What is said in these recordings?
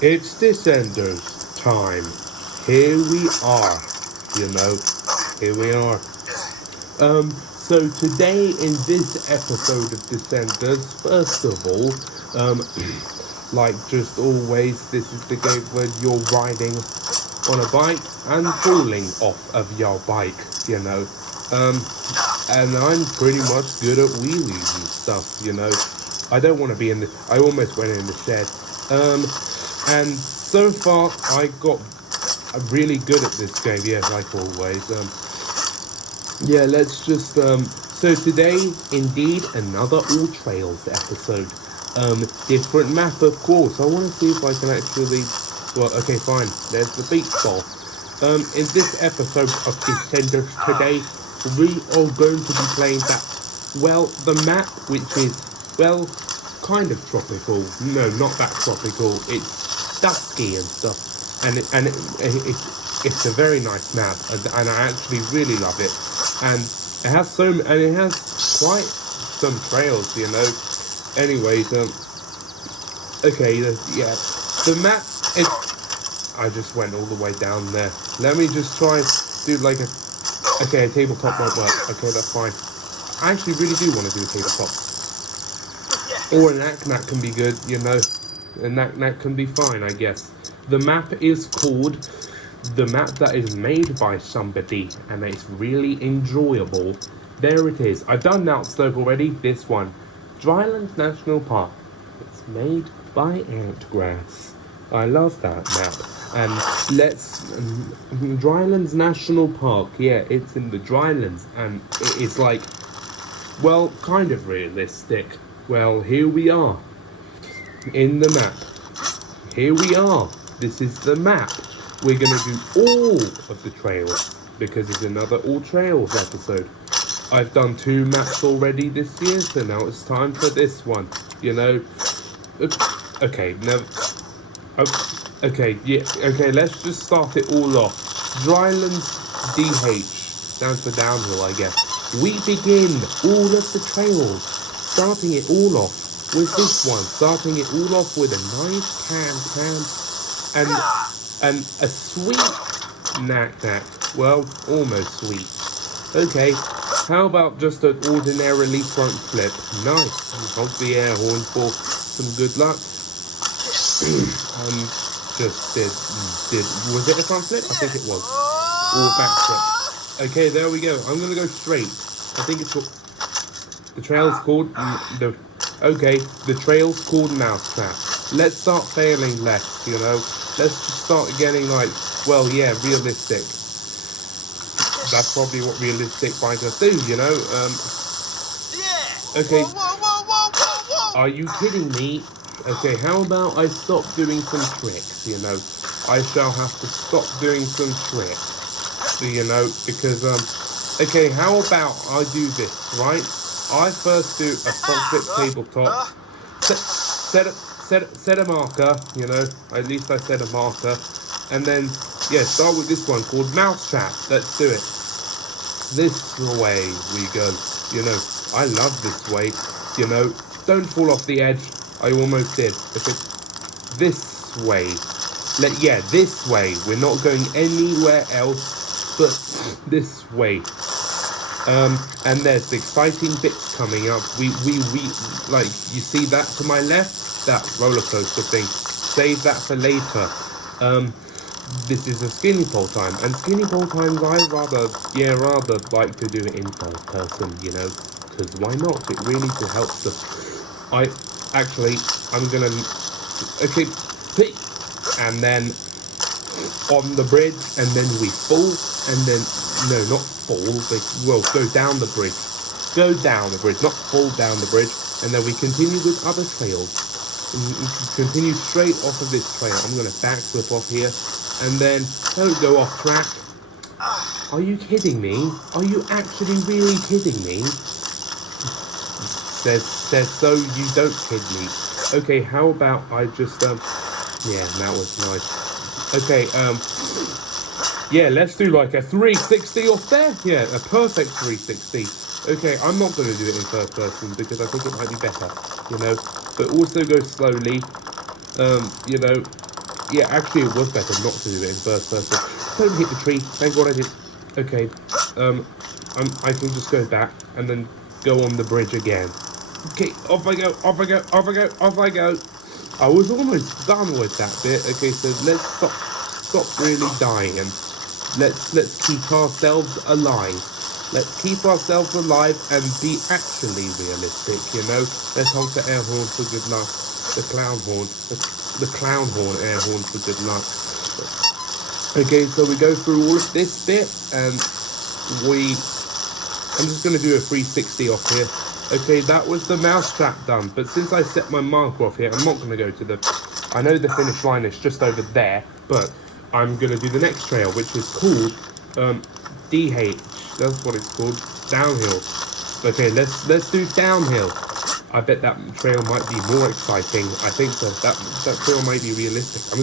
It's Descenders time. Here we are. You know, here we are. So today in this episode of Descenders, first of all, like just always, this is the game where you're riding on a bike and falling off of your bike, you know. And I'm pretty much good at wheelies and stuff, you know. I don't want to be in the... I almost went in the shed. And so far, I got really good at this game, yeah, like always. Yeah, let's just... So today, indeed, another All Trails episode. Different map, of course. I want to see if I can actually... Well, okay, fine. There's the beach ball. In this episode of Descenders today, we are going to be playing that, well, the map, which is, well, kind of tropical. No, not that tropical. It's dusky and stuff. And it's a very nice map, and I actually really love it. And it has quite some trails, you know. Anyways, okay, yeah, the map is... I just went all the way down there. Let me just try and do like a... Okay, a tabletop might work. Okay, that's fine. I actually really do want to do a tabletop. Or an knack can be good, you know. A knack can be fine, I guess. The map is called... The map that is made by somebody. And it's really enjoyable. There it is. I've done Mount Slope already. This one. Drylands National Park. It's made by Antgrass. I love that map. And let's... Drylands National Park. Yeah, it's in the Drylands. And it's like... Well, kind of realistic. Well, here we are. In the map. Here we are. This is the map. We're going to do all of the trails. Because it's another All Trails episode. I've done 2 maps already this year. So now it's time for this one. You know... Okay, now... Okay, yeah, okay, let's just start it all off. Drylands DH, stands for downhill, I guess. We begin all of the trails, starting it all off with this one, starting it all off with a nice can, and a sweet knack, well, almost sweet. Okay, how about just an ordinarily front flip? Nice, and hold the air horn for some good luck. Just did, was it a front flip? I think it was. Or back flip. Okay, there we go. I'm gonna go straight. I think it's called, the trail's called, okay, the trail's called Mousetrap. Let's start failing less, you know. Let's just start getting like, well, yeah, realistic. That's probably what realistic bikers do, you know. Okay. Are you kidding me? Okay, how about I stop doing some tricks, you know? I shall have to stop doing some tricks, you know, because, okay, how about I do this, right? I first do a front flip tabletop, set a marker, you know, at least I set a marker, and then, yeah, start with this one called Mousetrap. Let's do it. This way we go, you know, I love this way, you know, don't fall off the edge. I almost did. If it's this way, this way. We're not going anywhere else but this way. And there's exciting bits coming up. We like, you see that to my left? That roller coaster thing. Save that for later. This is a skinny pole time, and skinny pole times I rather like to do it in first person, you know, because why not? It really helps Actually, I'm gonna... Okay, and then on the bridge, and then we fall, and then... No, not fall, well, go down the bridge. Go down the bridge, not fall down the bridge. And then we continue with other trails. Continue straight off of this trail. I'm gonna backflip off here, and then don't go off track. Are you kidding me? Are you actually really kidding me? Says so you don't kid me. Okay, how about I just yeah, that was nice. Okay, yeah, let's do like a 360 off there. Yeah, a perfect 360. Okay, I'm not going to do it in first person because I think it might be better, you know. But also go slowly, you know. Yeah, actually, it was better not to do it in first person. Don't hit the tree. Thank God I did. Okay, I can just go back and then go on the bridge again. Okay, off I go, off I go, off I go, off I go. I was almost done with that bit. Okay, so let's stop really dying. Let's keep ourselves alive. Let's keep ourselves alive and be actually realistic, you know. Let's honk the air horn for good luck. The clown horn. The clown horn air horn for good luck. Okay, so we go through all of this bit and I'm just going to do a 360 off here. Okay, that was the mousetrap done. But since I set my marker off here, I'm not going to go to the... I know the finish line is just over there, but I'm going to do the next trail, which is called DH. That's what it's called. Downhill. Okay, let's do downhill. I bet that trail might be more exciting. I think so. That trail might be realistic. I'm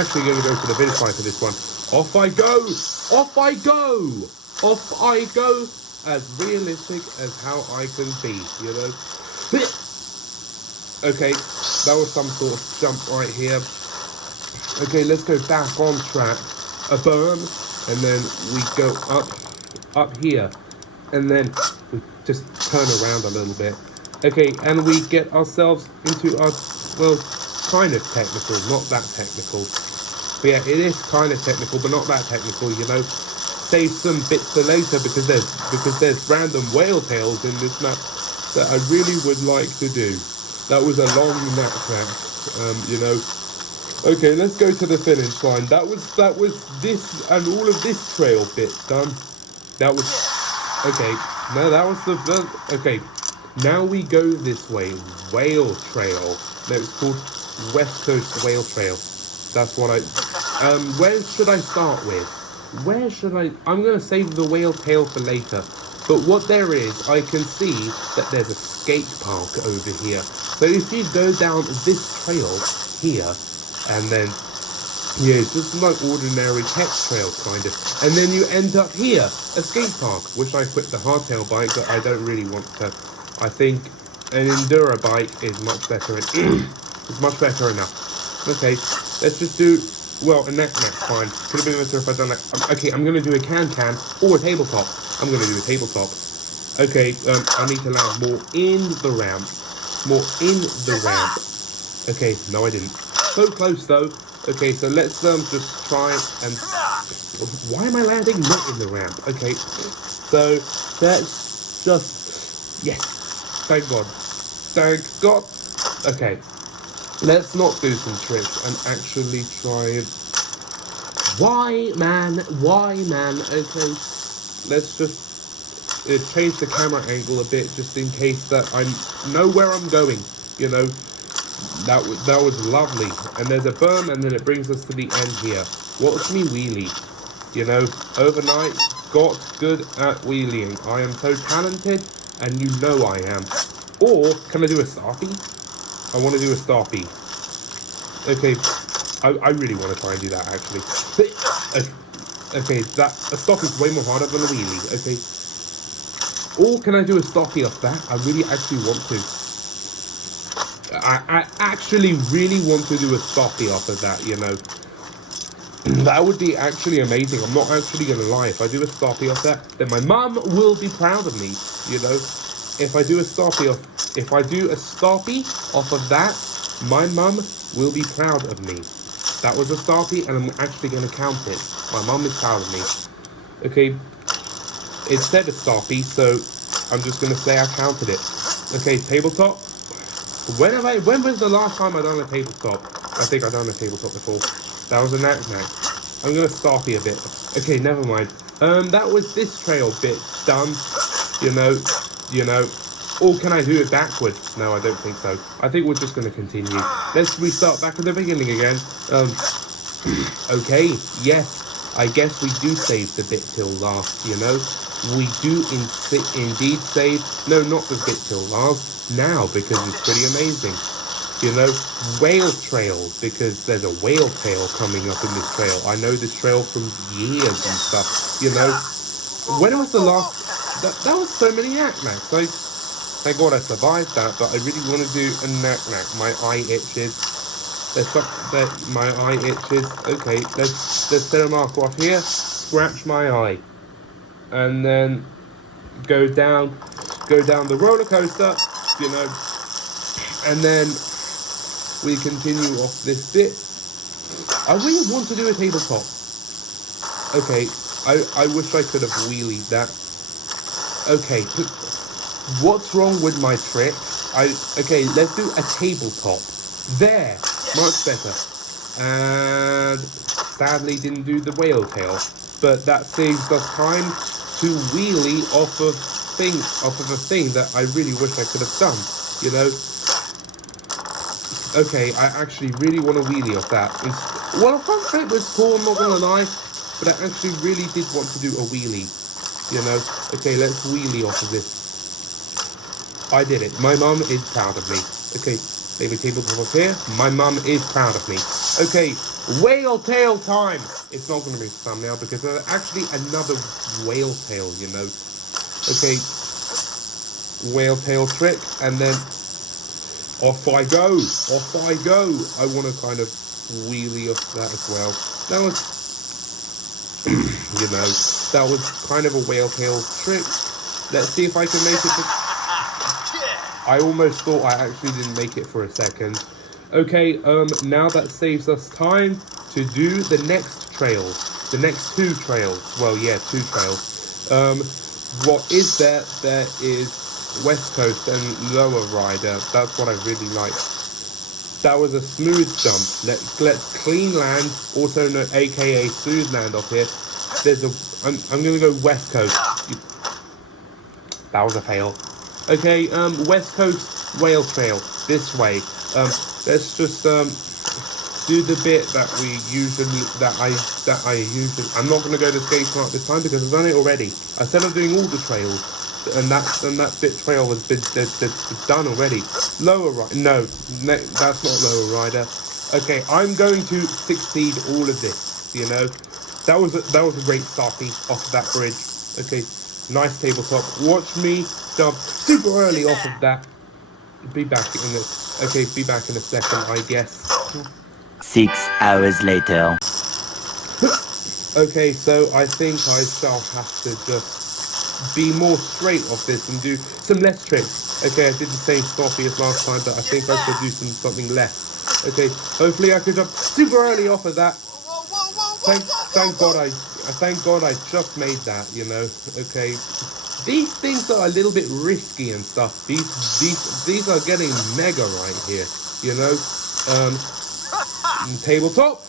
actually going to go to the finish line for this one. Off I go! Off I go! Off I go! As realistic as how I can be, you know. Okay, that was some sort of jump right here. Okay, let's go back on track. A berm, and then we go up here, and then we just turn around a little bit. Okay, and we get ourselves into our, well, kind of technical, not that technical. But yeah, it is kind of technical, but not that technical, you know. Save some bits for later because there's random whale tails in this map that I really would like to do. That was a long map, you know. Okay, let's go to the finish line. That was this and all of this trail bit done. That was okay. No, that was the okay. Now we go this way. Whale Trail. No, it's called West Coast Whale Trail. That's what where should I start with? Where should I... I'm going to save the whale tail for later. But what there is, I can see that there's a skate park over here. So if you go down this trail here, and then... Yeah, it's just like ordinary tech trail, kind of. And then you end up here, a skate park. Wish I quit the hardtail bike, but I don't really want to. I think an enduro bike is much better. It's much better enough. Okay, let's just do... Well, a knack-knack's fine. Could have been better if I'd done that. Okay, I'm going to do a can-can or a tabletop. I'm going to do a tabletop. Okay, I need to land more in the ramp. More in the ramp. Okay, no I didn't. So close though. Okay, so let's just try and... Why am I landing not in the ramp? Okay, so that's just... Yes, thank God. Thank God. Okay. Let's not do some tricks and actually try it. Why, man? Why, man? Okay, let's just change the camera angle a bit, just in case that I know where I'm going. You know, that was lovely. And there's a berm, and then it brings us to the end here. Watch me wheelie. You know, overnight got good at wheeling. I am so talented, and you know I am. Or can I do a starpy? I want to do a stoppy. Okay, I really want to try and do that actually. Okay, a stop is way more harder than a wheelie. Okay, or can I do a stoppy off that? I really actually want to. I actually really want to do a stoppy off of that. You know, that would be actually amazing. I'm not actually gonna lie. If I do a stoppy off that, then my mum will be proud of me. You know, if I do a stoppy off. If I do a stoppy off of that, my mum will be proud of me. That was a stoppy, and I'm actually going to count it. My mum is proud of me. Okay, it said a stoppy, so I'm just going to say I counted it. Okay, tabletop. When was the last time I done a tabletop? I think I done a tabletop before. That was a knack-knack. I'm going to stoppy a bit. Okay, never mind. That was this trail bit done. You know. Or can I do it backwards? No, I don't think so. I think we're just going to continue. Let's restart back at the beginning again. Okay, yes. I guess we do save the bit till last, you know. We do indeed save... No, not the bit till last. Now, because it's pretty amazing. You know, whale trail, because there's a whale tail coming up in this trail. I know this trail from years and stuff, you know. When was the last... That was so many knack-knacks. Thank God I survived that, but I really want to do a knack-knack. My eye itches. Let's stop. My eye itches. Okay, let's set a marker off here. Scratch my eye, and then go down the roller coaster. You know, and then we continue off this bit. I really want to do a tabletop. Okay, I wish I could have wheelied that. Okay, what's wrong with my trick? Okay, let's do a tabletop. There, much better. And sadly didn't do the whale tail, but that saves us time to wheelie off of a thing that I really wish I could have done. You know. Okay, I actually really want to wheelie off that. Well, the front flip was cool, I'm not gonna lie, but I actually really did want to do a wheelie. You know. Okay, let's wheelie off of this. I did it. My mum is proud of me. Okay, leave a tabletop up here. My mum is proud of me. Okay, whale tail time. It's not going to be a thumbnail because there's actually another whale tail, you know. Okay, whale tail trick, and then off I go. Off I go. I want to kind of wheelie off that as well. That was, you know, that was kind of a whale tail trick. Let's see if I can make it to... I almost thought I actually didn't make it for a second. Okay, now that saves us time to do the next trails. The next two trails. Well, yeah, two trails. What is there? There is West Coast and Lower Rider. That's what I really like. That was a smooth jump. Let's clean land, also known aka smooth land up here. There's a... I'm gonna go West Coast. That was a fail. Okay, West Coast Whale Trail, this way. Let's just do the bit that I usually. I'm not gonna go to skate park this time because I've done it already. I said I'm doing all the trails, and that bit trail has been done already. Lower Rider, no, that's not Lower Rider. Okay, I'm going to succeed all of this. You know, that was a great starting off that bridge. Okay. Nice tabletop. Watch me jump super early off of that. Be back in a second, I guess. 6 hours later. Okay, so I think I shall have to just be more straight off this and do some less tricks. Okay, I did the same stoppy as last time, but I think I should do something less. Okay, hopefully I could jump super early off of that. Thank God I just made that, you know. Okay, these things are a little bit risky and stuff. These are getting mega right here, you know. Tabletop.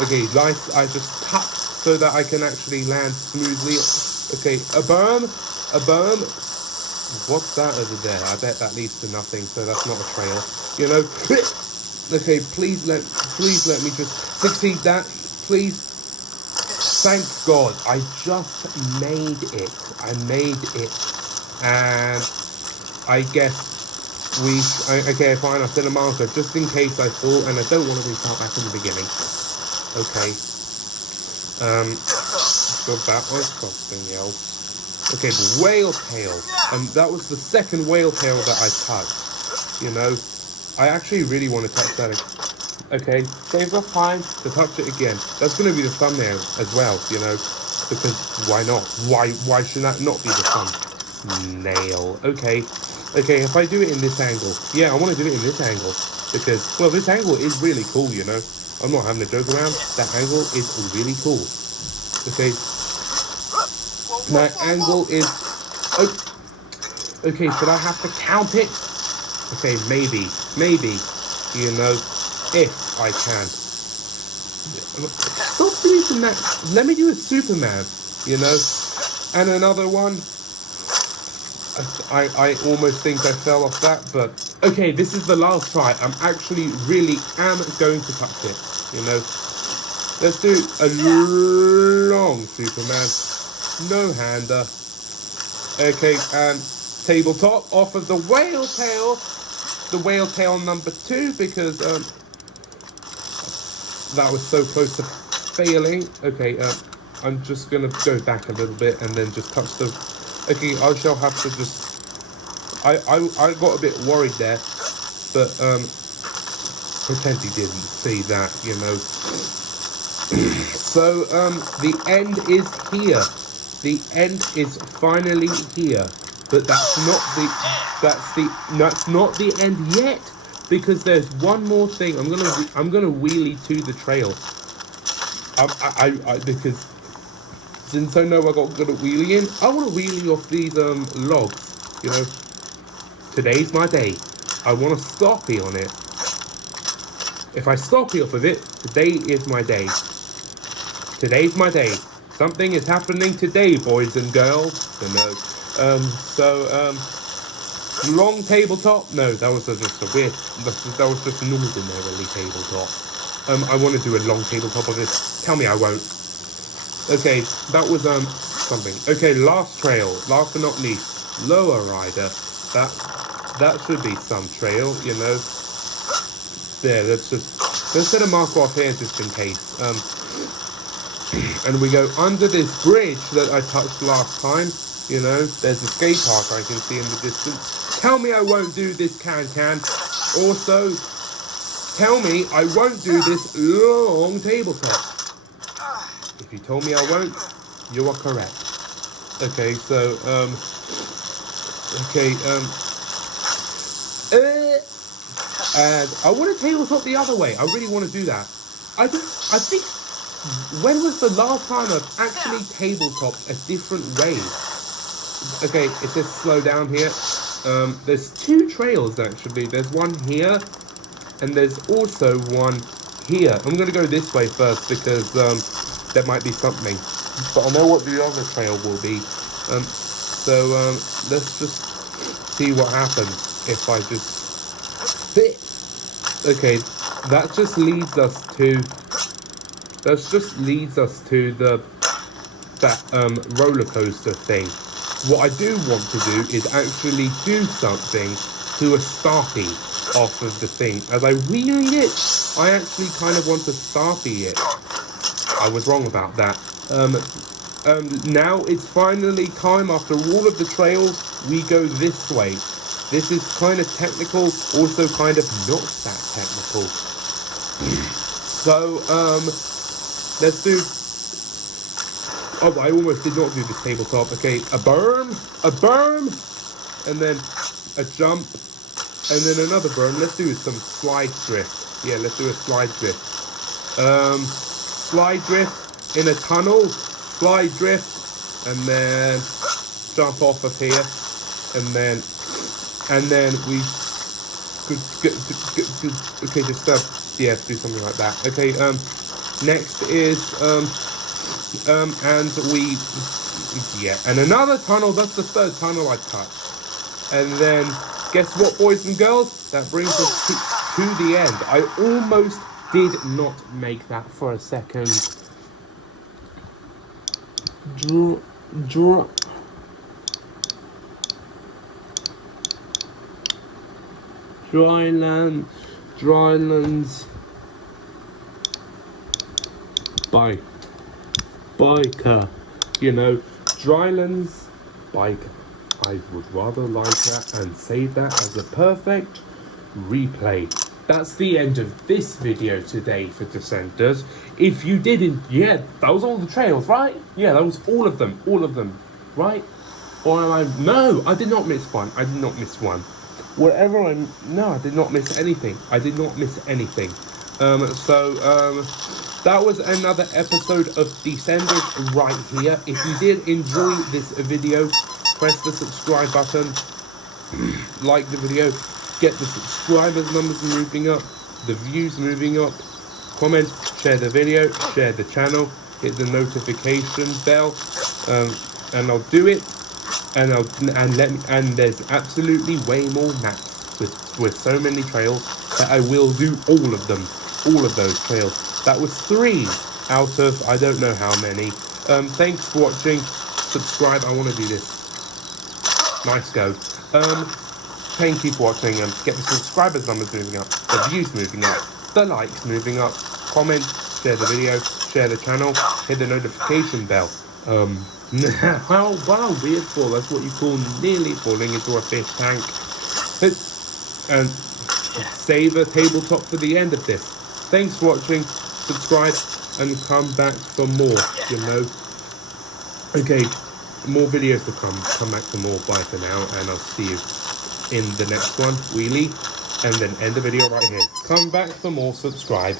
Okay, nice. I just tap so that I can actually land smoothly. Okay, a berm. What's that over there? I bet that leads to nothing, so that's not a trail, you know. Okay, please let me just succeed that, please. Thank God, I just made it. I made it. And I guess okay, fine, I've set a marker just in case I fall, and I don't want to restart back in the beginning. Okay. So that was something else. Okay, the whale tail. That was the second whale tail that I touched. You know, I actually really want to touch that again. Okay, save us time to touch it again. That's going to be the thumbnail as well, you know, because why not? Why should that not be the thumbnail? Okay, if I do it in this angle, yeah, I want to do it in this angle because, well, this angle is really cool, you know. I'm not having a joke around. That angle is really cool. Okay, my angle is. Oh, okay, should I have to count it? Okay, maybe, you know. If I can. Stop doing that. Let me do a Superman, you know. And another one. I almost think I fell off that, but okay, this is the last try. I'm actually really am going to touch it, you know. Let's do a long Superman. No hander. Okay, and tabletop off of the whale tail. The whale tail number 2 because that was so close to failing. Okay, I'm just gonna go back a little bit and then just touch the. Okay, I shall have to just. I got a bit worried there, but pretend he didn't see that, you know. So, the end is here. The end is finally here. But that's not the end yet, because there's one more thing. I'm gonna wheelie to the trail. Because since I know I got good at wheeling, I want to wheelie off these logs. You know, today's my day. I want to stoppy on it. If I stoppy off of it, today is my day. Today's my day. Something is happening today, boys and girls. You know. Long tabletop. No, that was just a weird. That was just an ordinarily tabletop. I want to do a long tabletop of this. Tell me I won't. Okay, that was something. Okay, last trail. Last but not least, lower rider. That should be some trail, you know. There, let's set a marker off here just in case. And we go under this bridge that I touched last time. You know, there's a skate park I can see in the distance. Tell me I won't do this, can. Also, tell me I won't do this long tabletop. If you told me I won't, you are correct. Okay, so, and I want to tabletop the other way. I really want to do that. I think, when was the last time I've actually tabletopped a different way? Okay, it says slow down here. There's two trails actually. There's one here, and there's also one here. I'm gonna go this way first because there might be something, but I know what the other trail will be. Let's just see what happens if I just. Okay, that just leads us to. That roller coaster thing. What I do want to do is actually do something to a starty off of the thing. As I wheelie it, I actually kind of want to starty it. I was wrong about that. Now it's finally time, after all of the trails, we go this way. This is kind of technical, also kind of not that technical. So, let's do. Oh, I almost did not do this tabletop. Okay, a berm, and then a jump, and then another berm. Let's do some slide drift. Yeah, let's do a slide drift. Slide drift in a tunnel, slide drift, and then jump off of here, and then we could okay, just do something like that. Okay, next is and another tunnel. That's the third tunnel I touched. And then guess what, boys and girls? That brings us to the end. I almost did not make that for a second. Drylands biker, you know, Drylands biker. I would rather like that and save that as a perfect replay. That's the end of this video today for Descenders. If you didn't, yeah, that was all the trails, right? Yeah, that was all of them, right? Or am I? No, I did not miss one. I did not miss one. Wherever I'm, no, I did not miss anything. That was another episode of Descenders right here. If you did enjoy this video, press the subscribe button, like the video, get the subscribers numbers moving up, the views moving up, comment, share the video, share the channel, hit the notification bell, and I'll do it. And there's absolutely way more maps with so many trails that I will do all of those trails. That was 3 out of I don't know how many. Thanks for watching. Subscribe. I want to do this. Nice go. Thank you for watching. Get the subscribers numbers moving up, the views moving up, the likes moving up. Comment, share the video, share the channel, hit the notification bell. Well, what a weird fall. That's what you call nearly falling into a fish tank. And save a tabletop for the end of this. Thanks for watching. Subscribe and come back for more, you know. Okay, more videos to come. Come back for more. Bye for now, and I'll see you in the next one. Wheelie, and then end the video right here. Come back for more. Subscribe.